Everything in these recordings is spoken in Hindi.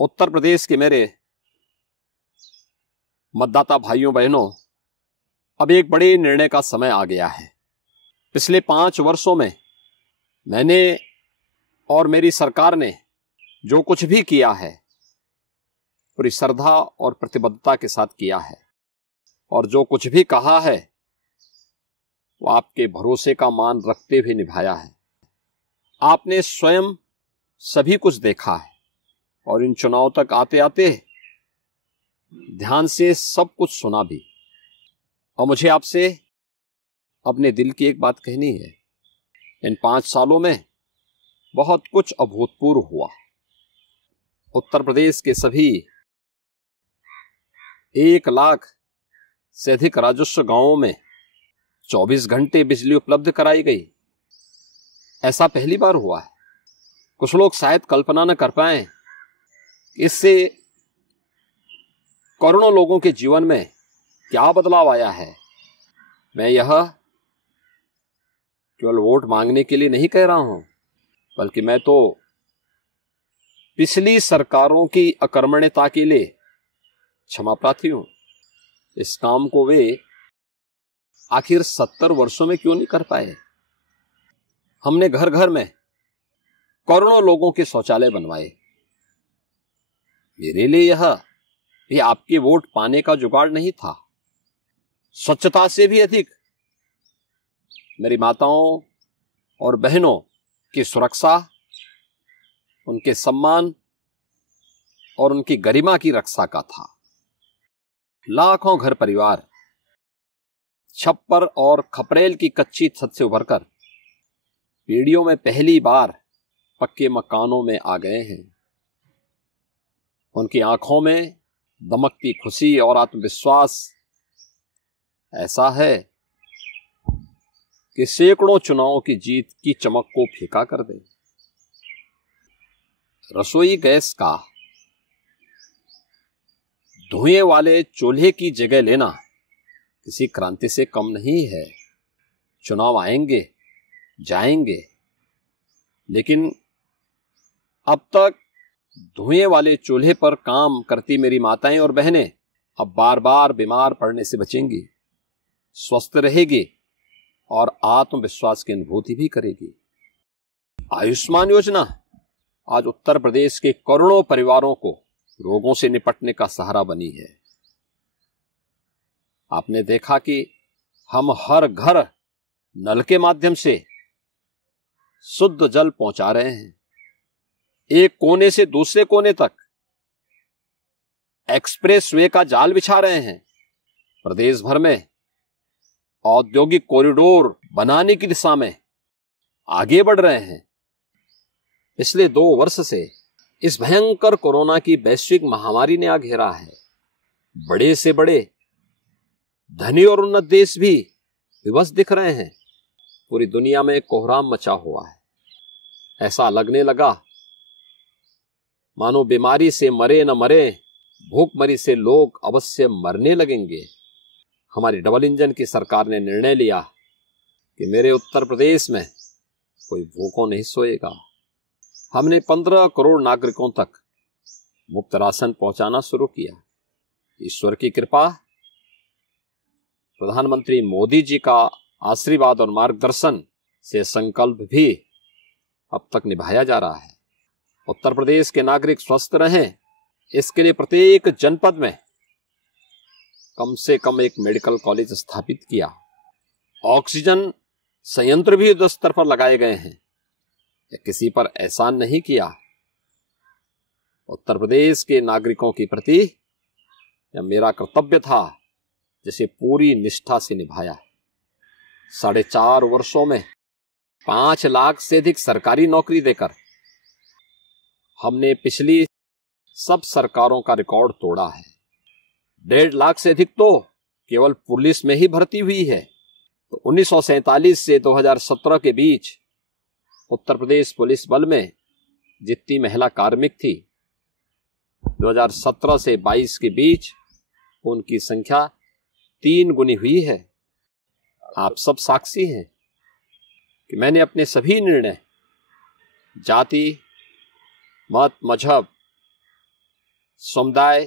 उत्तर प्रदेश के मेरे मतदाता भाइयों बहनों, अब एक बड़े निर्णय का समय आ गया है। पिछले 5 वर्षों में मैंने और मेरी सरकार ने जो कुछ भी किया है पूरी श्रद्धा और प्रतिबद्धता के साथ किया है, और जो कुछ भी कहा है वो आपके भरोसे का मान रखते हुए निभाया है। आपने स्वयं सभी कुछ देखा है और इन चुनाव तक आते आते ध्यान से सब कुछ सुना भी। और मुझे आपसे अपने दिल की एक बात कहनी है। इन 5 सालों में बहुत कुछ अभूतपूर्व हुआ। उत्तर प्रदेश के सभी 1 लाख से अधिक राजस्व गांवों में 24 घंटे बिजली उपलब्ध कराई गई। ऐसा पहली बार हुआ है। कुछ लोग शायद कल्पना न कर पाए इससे करोड़ों लोगों के जीवन में क्या बदलाव आया है। मैं यह केवल वोट मांगने के लिए नहीं कह रहा हूं, बल्कि मैं तो पिछली सरकारों की अकर्मण्यता के लिए क्षमा प्रार्थी हूं। इस काम को वे आखिर 70 वर्षों में क्यों नहीं कर पाए। हमने घर घर में करोड़ों लोगों के शौचालय बनवाए। मेरे लिए यह आपके वोट पाने का जुगाड़ नहीं था। स्वच्छता से भी अधिक मेरी माताओं और बहनों की सुरक्षा, उनके सम्मान और उनकी गरिमा की रक्षा का था। लाखों घर परिवार छप्पर और खपरेल की कच्ची छत से उभरकर पीढ़ियों में पहली बार पक्के मकानों में आ गए हैं। उनकी आंखों में दमकती खुशी और आत्मविश्वास ऐसा है कि सैकड़ों चुनावों की जीत की चमक को फीका कर दे। रसोई गैस का धुएं वाले चूल्हे की जगह लेना किसी क्रांति से कम नहीं है। चुनाव आएंगे जाएंगे, लेकिन अब तक धुएं वाले चूल्हे पर काम करती मेरी माताएं और बहनें अब बार बार बीमार पड़ने से बचेंगी, स्वस्थ रहेगी और आत्मविश्वास की अनुभूति भी करेगी। आयुष्मान योजना आज उत्तर प्रदेश के करोड़ों परिवारों को रोगों से निपटने का सहारा बनी है। आपने देखा कि हम हर घर नल के माध्यम से शुद्ध जल पहुंचा रहे हैं। एक कोने से दूसरे कोने तक एक्सप्रेस वे का जाल बिछा रहे हैं। प्रदेश भर में औद्योगिक कॉरिडोर बनाने की दिशा में आगे बढ़ रहे हैं। पिछले 2 वर्ष से इस भयंकर कोरोना की वैश्विक महामारी ने आ घेरा है। बड़े से बड़े धनी और उन्नत देश भी विवश दिख रहे हैं। पूरी दुनिया में कोहराम मचा हुआ है। ऐसा लगने लगा मानो बीमारी से मरे न मरे, भूखमरी से लोग अवश्य मरने लगेंगे। हमारी डबल इंजन की सरकार ने निर्णय लिया कि मेरे उत्तर प्रदेश में कोई भूखों नहीं सोएगा। हमने 15 करोड़ नागरिकों तक मुफ्त राशन पहुंचाना शुरू किया। ईश्वर की कृपा, प्रधानमंत्री मोदी जी का आशीर्वाद और मार्गदर्शन से संकल्प भी अब तक निभाया जा रहा है। उत्तर प्रदेश के नागरिक स्वस्थ रहें, इसके लिए प्रत्येक जनपद में कम से कम एक मेडिकल कॉलेज स्थापित किया। ऑक्सीजन संयंत्र भी युद्ध स्तर पर लगाए गए हैं। किसी पर एहसान नहीं किया। उत्तर प्रदेश के नागरिकों के प्रति यह मेरा कर्तव्य था, जिसे पूरी निष्ठा से निभाया। 4.5 वर्षों में 5 लाख से अधिक सरकारी नौकरी देकर हमने पिछली सब सरकारों का रिकॉर्ड तोड़ा है। 1.5 लाख से अधिक तो केवल पुलिस में ही भर्ती हुई है। तो 1947 से 2017 के बीच उत्तर प्रदेश पुलिस बल में जितनी महिला कार्मिक थी, 2017 से 22 के बीच उनकी संख्या 3 गुनी हुई है। आप सब साक्षी हैं कि मैंने अपने सभी निर्णय जाति, मत, मजहब समुदाय,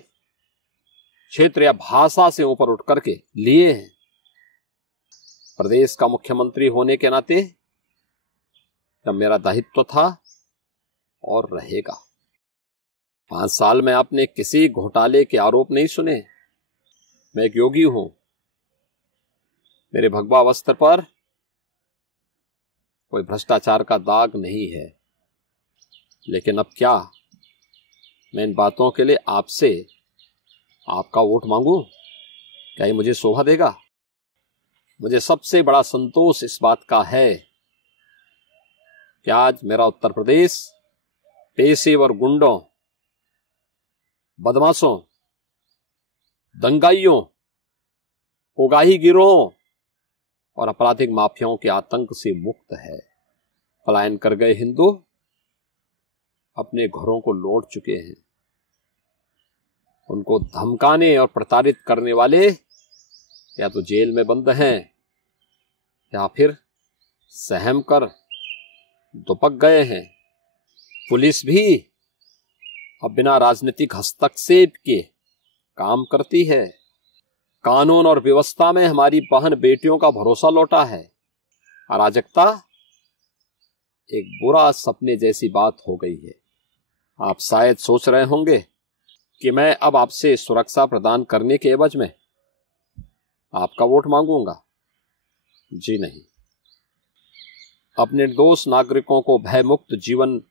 क्षेत्र या भाषा से ऊपर उठ करके लिए हैं। प्रदेश का मुख्यमंत्री होने के नाते यह मेरा दायित्व था और रहेगा। 5 साल में आपने किसी घोटाले के आरोप नहीं सुने। मैं एक योगी हूं। मेरे भगवा वस्त्र पर कोई भ्रष्टाचार का दाग नहीं है। लेकिन अब क्या मैं इन बातों के लिए आपसे आपका वोट मांगू? क्या ये मुझे शोभा देगा? मुझे सबसे बड़ा संतोष इस बात का है कि आज मेरा उत्तर प्रदेश पेशेवर गुंडों, बदमाशों, दंगाइयों, उगाही गिरोहों और आपराधिक माफियाओं के आतंक से मुक्त है। पलायन कर गए हिंदू अपने घरों को लौट चुके हैं। उनको धमकाने और प्रताड़ित करने वाले या तो जेल में बंद हैं या फिर सहम कर दुपक गए हैं। पुलिस भी अब बिना राजनीतिक हस्तक्षेप के काम करती है। कानून और व्यवस्था में हमारी बहन बेटियों का भरोसा लौटा है। अराजकता एक बुरा सपने जैसी बात हो गई है। आप शायद सोच रहे होंगे कि मैं अब आपसे सुरक्षा प्रदान करने के एवज में आपका वोट मांगूंगा। जी नहीं। अपने निर्दोष नागरिकों को भयमुक्त जीवन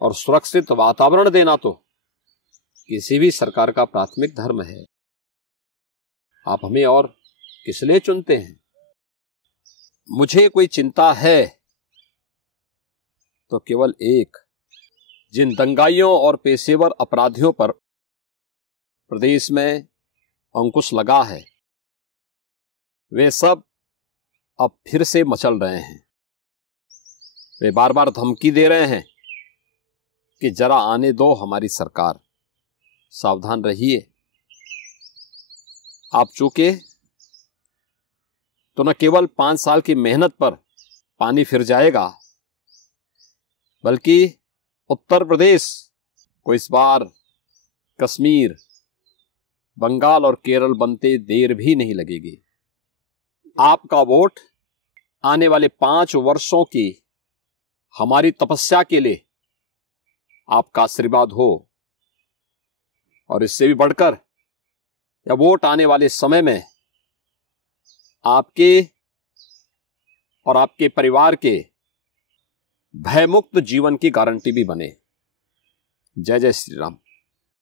और सुरक्षित वातावरण देना तो किसी भी सरकार का प्राथमिक धर्म है। आप हमें और किस लिए चुनते हैं? मुझे कोई चिंता है तो केवल एक, जिन दंगाइयों और पेशेवर अपराधियों पर प्रदेश में अंकुश लगा है, वे सब अब फिर से मचल रहे हैं। वे बार बार धमकी दे रहे हैं कि जरा आने दो हमारी सरकार, सावधान रहिए। आप चूके तो न केवल 5 साल की मेहनत पर पानी फिर जाएगा, बल्कि उत्तर प्रदेश को इस बार कश्मीर, बंगाल और केरल बनते देर भी नहीं लगेगी। आपका वोट आने वाले 5 वर्षों की हमारी तपस्या के लिए आपका आशीर्वाद हो, और इससे भी बढ़कर यह वोट आने वाले समय में आपके और आपके परिवार के भयमुक्त जीवन की गारंटी भी बने। जय जय श्री राम।